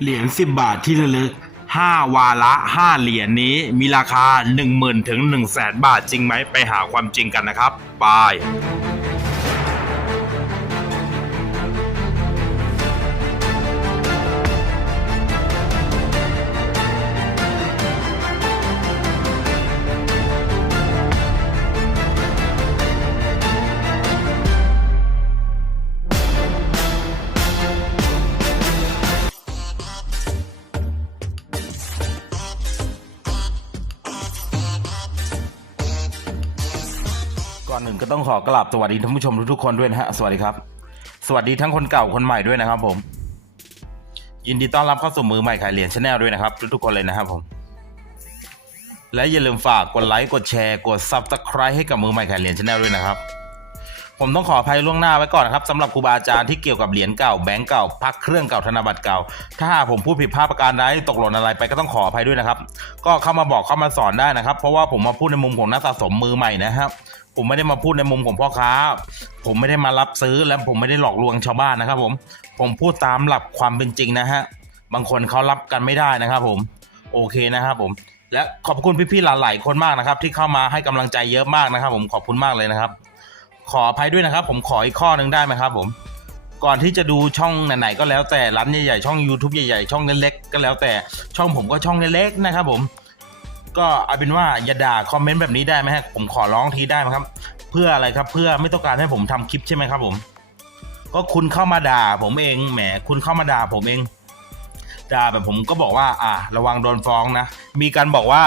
เหรียญ10 บาทที่ระลึก 5 วาระ 5 เหรียญนี้มีราคา 10,000 ถึง 1 0 0 0 0 0บาทจริงไหมไปหาความจริงกันนะครับบาย ต้องขอกราบสวัสดีท่านผู้ชมทุกๆคนด้วยนะฮะสวัสดีครับ สวัสดีทั้งคนเก่าคนใหม่ด้วยนะครับ ผม ยินดีต้อนรับเข้าสู่มือใหม่ขายเหรียญชาแนลด้วยนะครับ ทุกๆคนเลยนะครับผม และอย่าลืมฝากกดไลค์กดแชร์กดซับสไคร b e ให้กับมือใหม่ขายเหรียญชาแนลด้วยนะครับ ผมต้องขออภัยล่วงหน้าไว้ก่อนนะครับสำหรับครูบาอาจารย์ที่เกี่ยวกับเหรียญเก่าแบงก์เก่าพักเครื่องเก่าธนบัตรเก่า ถ้าหากผมพูดผิดพลาดประการใดตกหล่นอะไรไปก็ต้องขออภัยด้วยนะครับ ก็เข้ามาบอกเข้ามาสอนได้นะครับ เพราะว่าผมมาพูดในมุมของนักสะสมมือใหม่นะครับ ผมไม่ได้มาพูดในมุมของพ่อค้า ผมไม่ได้มารับซื้อและผมไม่ได้หลอกลวงชาวบ้านนะครับ ผม ผมพูดตามหลักความเป็นจริงนะฮะ บางคนเขารับกันไม่ได้นะครับผม โอเคนะครับผม และขอบคุณพี่ๆหลายๆคนมากนะครับ ที่เข้ามาให้กำลังใจเยอะมากนะครับ ผม ขอบคุณมากเลยนะครับ ขออภัยด้วยนะครับ ผมขออีกข้อหนึ่งได้ไหมครับ ผม ก่อนที่จะดูช่องไหนๆก็แล้วแต่ร้านใหญ่ๆช่อง YouTube ใหญ่ๆช่องเล็กๆก็แล้วแต่ช่องผมก็ช่องเล็กๆนะครับ ผม ก็เอาเป็นว่าอย่าด่าคอมเมนต์แบบนี้ได้ไหมฮะผมขอร้องทีได้ไหมครับ เพื่ออะไรครับ เพื่อไม่ต้องการให้ผมทำคลิปใช่ไหมครับผม ก็คุณเข้ามาด่าผมเองแหม คุณเข้ามาด่าผมเองด่าแบบผมก็บอกว่า อะระวังโดนฟ้องนะมีการบอกว่า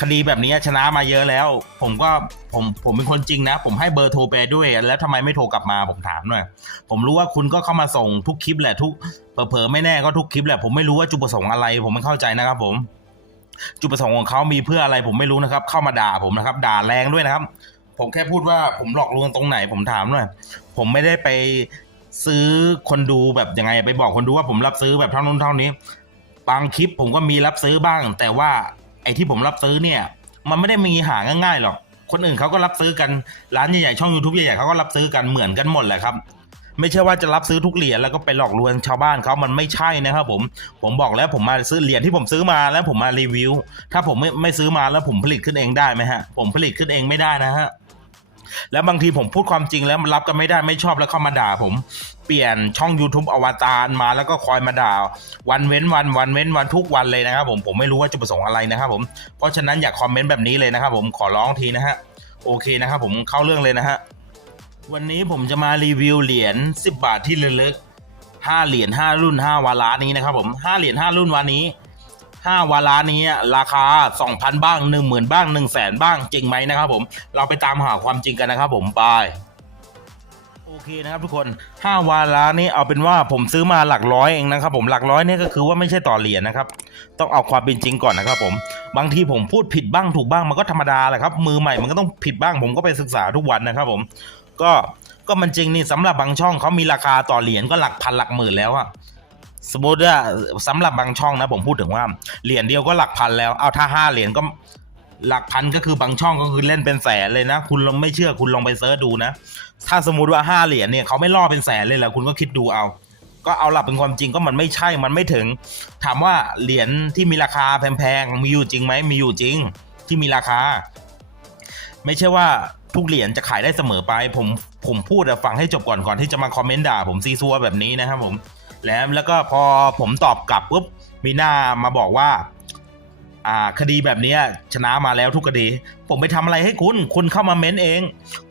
คดีแบบนี้ชนะมาเยอะแล้ว ผมก็ผมผมเป็นคนจริงนะ ผมให้เบอร์โทรไปด้วย แล้วทำไมไม่โทรกลับมาผมถามหน่อยผมรู้ว่าคุณก็เข้ามาส่งทุกคลิปแหละทุกเผลอๆไม่แน่ก็ทุกคลิปแหละผมไม่รู้ว่าจุดประสงค์อะไร ผมไม่เข้าใจนะครับผม จุดประสงค์ของเขามีเพื่ออะไรผมไม่รู้นะครับ เข้ามาด่าผมนะครับ ด่าแรงด้วยนะครับ ผมแค่พูดว่าผมหลอกลวงตรงไหนผมถามหน่อยผมไม่ได้ไปซื้อคนดูแบบยังไงไปบอกคนดูว่าผมรับซื้อแบบเท่านู้นเท่านี้ บางคลิปผมก็มีรับซื้อบ้าง แต่ว่าไอ้ที่ผมรับซื้อเนี่ย มันไม่ได้มีหาง่ายๆหรอกคนอื่นเขาก็รับซื้อกันร้านใหญ่ๆช่อง YouTube ใหญ่ๆเขาก็รับซื้อกันเหมือนกันหมดแหละครับ ไม่ใช่ว่าจะรับซื้อทุกเหรียญแล้วก็ไปหลอกลวงชาวบ้านเขามันไม่ใช่นะครับผมผมบอกแล้วผมมาซื้อเหรียญที่ผมซื้อมาแล้วผมมารีวิว ถ้าผมไม่ไม่ซื้อมาแล้วผมผลิตขึ้นเองได้ไหมฮะ ผมผลิตขึ้นเองไม่ได้นะฮะแล้วบางทีผมพูดความจริงแล้วมันรับกันไม่ได้ไม่ชอบแล้วเข้ามาด่าผมเปลี่ยนช่อง YouTube อวตารมาแล้วก็คอยมาด่า วันเว้นวันวันเว้นวันทุกวันเลยนะครับผมผมไม่รู้ว่าจุดประสงค์อะไรนะครับผมเพราะฉะนั้นอย่าคอมเมนต์แบบนี้เลยนะครับผมขอร้องทีนะฮะโอเคนะครับผมเข้าเรื่องเลยนะฮะ วันนี้ผมจะมารีวิวเหรียญ10 บาทที่ระลึก5เหรียญ5รุ่น 5 วาระนี้นะครับผม5เหรียญ5รุ่นวันนี้ 5 วาระนี้ราคา 2,000 บ้าง 10,000 บ้าง 1 0 0 0 0แบ้างจริงไหมนะครับผมเราไปตามหาความจริงกันนะครับผมไปโอเคนะครับทุกคน 5 วาระนี้เอาเป็นว่าผมซื้อมาหลักร้อยเองนะครับผมหลักร้อยนี่ก็คือว่าไม่ใช่ต่อเหรียญนะครับ ต้องเอาความเป็นจริงก่อนนะครับผมบางทีผมพูดผิดบ้างถูกบ้างมันก็ธรรมดาแหละครับมือใหม่มันก็ต้องผิดบ้างผมก็ไปศึกษาทุกวันนะครับผม ก็ก็มันจริงนี่สำหรับบางช่องเขามีราคาต่อเหรียญก็หลักพันหลักหมื่นแล้วอะสมมติว่าสำหรับบางช่องนะผมพูดถึงว่าเหรียญเดียวก็หลักพันแล้วเอาถ้าห้าเหรียญก็หลักพันก็คือบางช่องก็คือเล่นเป็นแสนเลยนะ คุณลองไม่เชื่อคุณลองไปเซิร์ชดูนะ ถ้าสมมติว่าห้าเหรียญเนี่ยเขาไม่ล่อเป็นแสนเลยแหละคุณก็คิดดูเอา ก็เอาหลักเป็นความจริงก็มันไม่ใช่มันไม่ถึง ถามว่าเหรียญที่มีราคาแพงๆมีอยู่จริงไหมมีอยู่จริงที่มีราคา ไม่ใช่ว่า ทุกเหรียญจะขายได้เสมอไป ผมผมพูดอะฟังให้จบก่อนก่อนที่จะมาคอมเมนต์ด่าผมซีซัวแบบนี้นะครับผมแล้วแล้วก็พอผมตอบกลับปุ๊บมีหน้ามาบอกว่า อ่าคดีแบบนี้ชนะมาแล้วทุกคดี ผมไปทำอะไรให้คุณ คุณเข้ามาเม้นเอง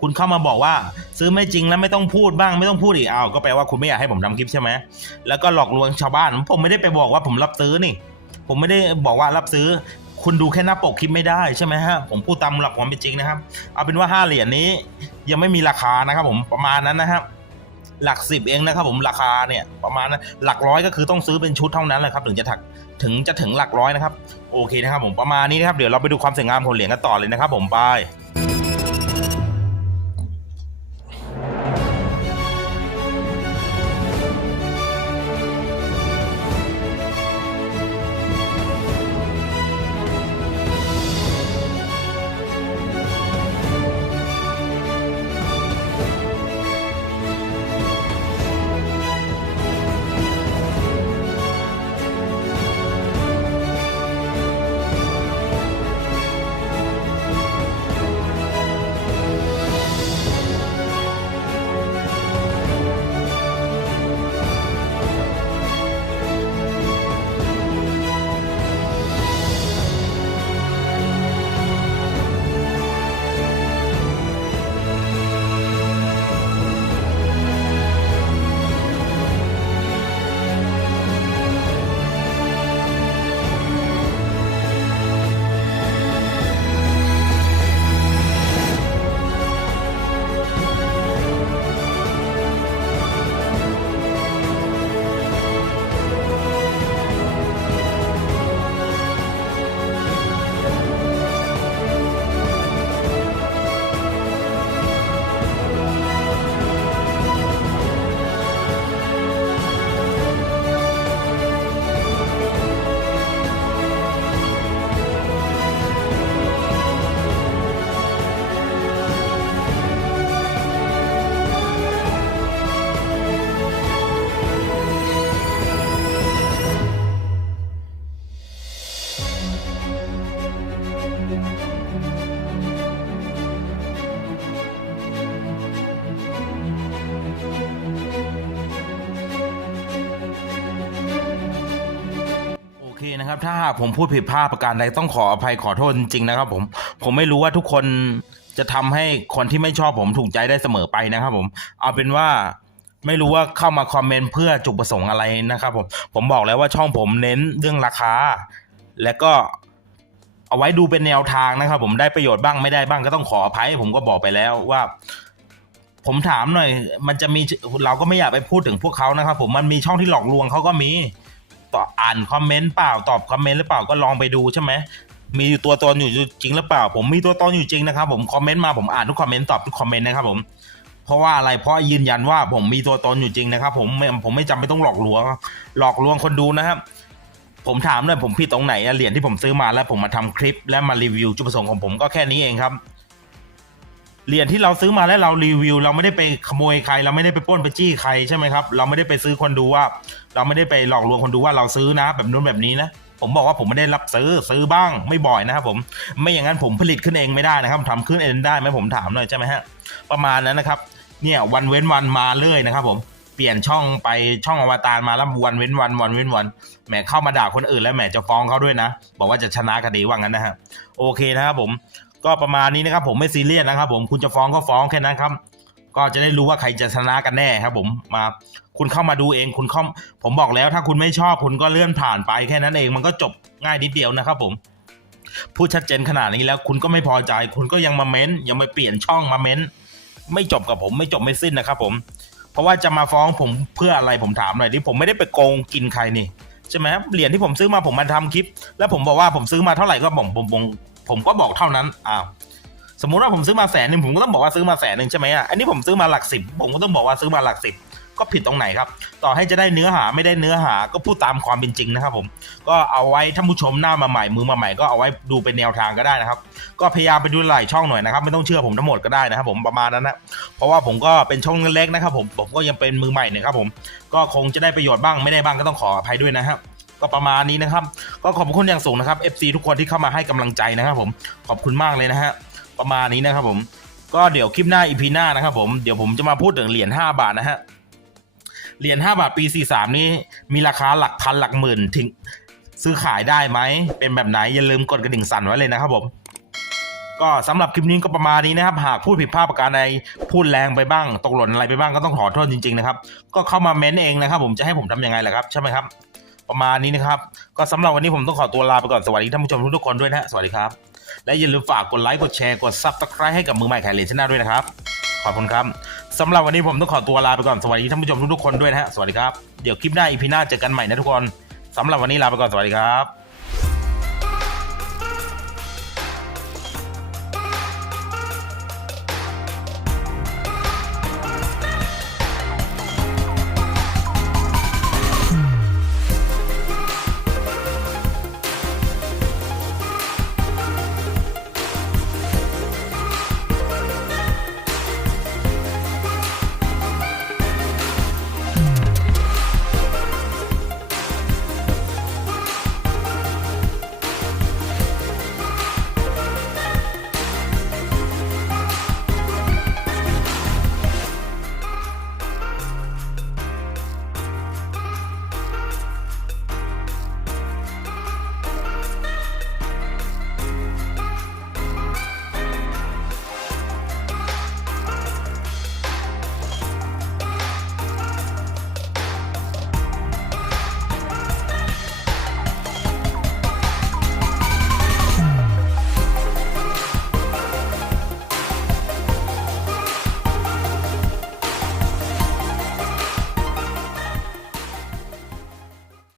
คุณเข้ามาบอกว่า ซื้อไม่จริงแล้วไม่ต้องพูดบ้างไม่ต้องพูดอีกอ้าวก็แปลว่าคุณไม่อยากให้ผมทำคลิปใช่ไหมแล้วก็หลอกลวงชาวบ้าน ผมไม่ได้ไปบอกว่าผมรับซื้อนี่ ผมไม่ได้บอกว่ารับซื้อ คุณดูแค่หน้าปกคลิปไม่ได้ใช่ไหมฮะผมพูดตามหลักความเป็นจริงนะครับ เอาเป็นว่าห้าเหรียญนี้ยังไม่มีราคานะครับผมประมาณนั้นนะครับหลักสิบเองนะครับผมราคาเนี่ยประมาณนั้นหลักร้อยก็คือต้องซื้อเป็นชุดเท่านั้นแหละครับ ถึงจะถักถึงจะถึงหลักร้อยนะครับ โอเคนะครับผมประมาณนี้นะครับเดี๋ยวเราไปดูความสวยงามของเหรียญกันต่อเลยนะครับผมไป ครับ ถ้าหากผมพูดผิดพลาดประการใดต้องขออภัยขอโทษจริงๆนะครับ ผม ผมไม่รู้ว่าทุกคนจะทำให้คนที่ไม่ชอบผมถูกใจได้เสมอไปนะครับ ผม เอาเป็นว่าไม่รู้ว่าเข้ามาคอมเมนต์เพื่อจุดประสงค์อะไรนะครับ ผม ผมบอกแล้วว่าช่องผมเน้นเรื่องราคา และก็เอาไว้ดูเป็นแนวทางนะครับ ผมได้ประโยชน์บ้างไม่ได้บ้างก็ต้องขออภัย ผมก็บอกไปแล้วว่า ผมถามหน่อย มันจะมีเราก็ไม่อยากไปพูดถึงพวกเขานะครับ ผมมันมีช่องที่หลอกลวงเขาก็มี ต่ออ่านคอมเมนต์เปล่าตอบคอมเมนต์หรือเปล่าก็ลองไปดูใช่ไหมมีตัวตนอยู่จริงหรือเปล่า ผมมีตัวตนอยู่จริงนะครับ ผมคอมเมนต์มาผมอ่านทุกคอมเมนต์ตอบทุกคอมเมนต์นะครับผมเพราะว่าอะไรเพราะยืนยันว่าผมมีตัวตนอยู่จริงนะครับ ผมไม่ผมไม่จำเป็นต้องหลอกลวงหลอกลวงคนดูนะครับ ผมถามหน่อยผมผิดตรงไหนเหรียญที่ผมซื้อมาแล้วผมมาทำคลิปและมารีวิวจุดประสงค์ของผมก็แค่นี้เองครับ เหรียญที่เราซื้อมาแล้วเรารีวิว เราไม่ได้ไปขโมยใคร เราไม่ได้ไปป้นไปจี้ใครใช่ไหมครับ เราไม่ได้ไปซื้อคนดูว่า เราไม่ได้ไปหลอกลวงคนดูว่าเราซื้อนะ แบบนู้นแบบนี้นะผมบอกว่าผมไม่ได้รับซื้อซื้อบ้างไม่บ่อยนะครับผมไม่อย่างนั้นผมผลิตขึ้นเองไม่ได้นะครับทำขึ้นเองได้ไหมผมถามหน่อยใช่ไหมฮะประมาณนั้นนะครับ เนี่ยวันเว้นวันมาเรื่อยนะครับผมเปลี่ยนช่องไปช่องอวตารมาแล้ววันเว้นวันวันเว้นวันแหมเข้ามาด่าคนอื่นแล้วแหมจะฟ้องเขาด้วยนะ บอกว่าจะชนะคดีว่างั้นนะฮะโอเคนะครับผม ก็ประมาณนี้นะครับ ผมไม่ซีเรียสนะครับ ผมคุณจะฟ้องก็ฟ้องแค่นั้นครับ ก็จะได้รู้ว่าใครจะชนะกันแน่ครับ ผมมาคุณเข้ามาดูเอง คุณเข้าผมบอกแล้ว ถ้าคุณไม่ชอบคุณก็เลื่อนผ่านไปแค่นั้นเอง มันก็จบง่ายนิดเดียวนะครับ ผมพูดชัดเจนขนาดนี้แล้ว คุณก็ไม่พอใจ คุณก็ยังมาเม้นยังไม่เปลี่ยนช่องมาเม้นไม่จบกับผมไม่จบไม่สิ้นนะครับ ผม เพราะว่าจะมาฟ้องผมเพื่ออะไรผมถามหน่อยดิผมไม่ได้ไปโกงกินใครนี่ใช่ไหมเหรียญที่ผมซื้อมาผมมาทำคลิป แล้วผมบอกว่าผมซื้อมาเท่าไหร่ก็บอกผม ผมก็บอกเท่านั้นอ้าวสมมุติว่าผมซื้อมาแสนหนึ่งผมก็ต้องบอกว่าซื้อมาแสนหนึ่งใช่ไหมอะอันนี้ผมซื้อมาหลักสิบผมก็ต้องบอกว่าซื้อมาหลักสิบก็ผิดตรงไหนครับ ต่อให้จะได้เนื้อหาไม่ได้เนื้อหาก็พูดตามความเป็นจริงนะครับผม ก็เอาไว้ท่านผู้ชมหน้ามาใหม่มือมาใหม่ก็เอาไว้ดูเป็นแนวทางก็ได้นะครับ ก็พยายามไปดูหลายช่องหน่อยนะครับ ไม่ต้องเชื่อผมทั้งหมดก็ได้นะครับ ผมประมาณนั้นนะเพราะว่าผมก็เป็นช่องเล็กนะครับ ผมผมก็ยังเป็นมือใหม่นะครับผมก็คงจะได้ประโยชน์บ้างไม่ได้บ้างก็ต้องขออภัยด้วยนะครับ ก็ประมาณนี้นะครับ ก็ขอบคุณอย่างสูงนะครับ FC ทุกคนที่เข้ามาให้กำลังใจนะครับผมขอบคุณมากเลยนะฮะประมาณนี้นะครับผมก็เดี๋ยวคลิปหน้าอีพีหน้านะครับผมเดี๋ยวผมจะมาพูดถึงเหรียญ5บาทนะฮะเหรียญ5บาทปี 43 นี้มีราคาหลักพันหลักหมื่นถึงซื้อขายได้ไหม เป็นแบบไหน อย่าลืมกดกระดิ่งสั่นไว้เลยนะครับผม ก็สำหรับคลิปนี้ก็ประมาณนี้นะครับ หากพูดผิดพลาดประการใดพูดแรงไปบ้าง ตกหล่นอะไรไปบ้างก็ต้องขอโทษจริงๆนะครับ ก็เข้ามาเม้นเองนะครับผมจะให้ผมทำยังไงล่ะครับ ใช่ไหมครับ ประมาณนี้นะครับ ก็สำหรับวันนี้ผมต้องขอตัวลาไปก่อน สวัสดีท่านผู้ชมทุกคนด้วยนะฮะสวัสดีครับ และอย่าลืมฝากกดไลค์กดแชร์กดซับสไครต์ให้กับมือใหม่ขายเหรียญชนะด้วยนะครับขอบคุณครับสำหรับวันนี้ผมต้องขอตัวลาไปก่อนสวัสดีท่านผู้ชมทุกๆคนด้วยนะฮะสวัสดีครับ เดี๋ยวคลิปหน้าอีพีหน้าเจอกันใหม่นะทุกคนสำหรับวันนี้ลาไปก่อนสวัสดีครับ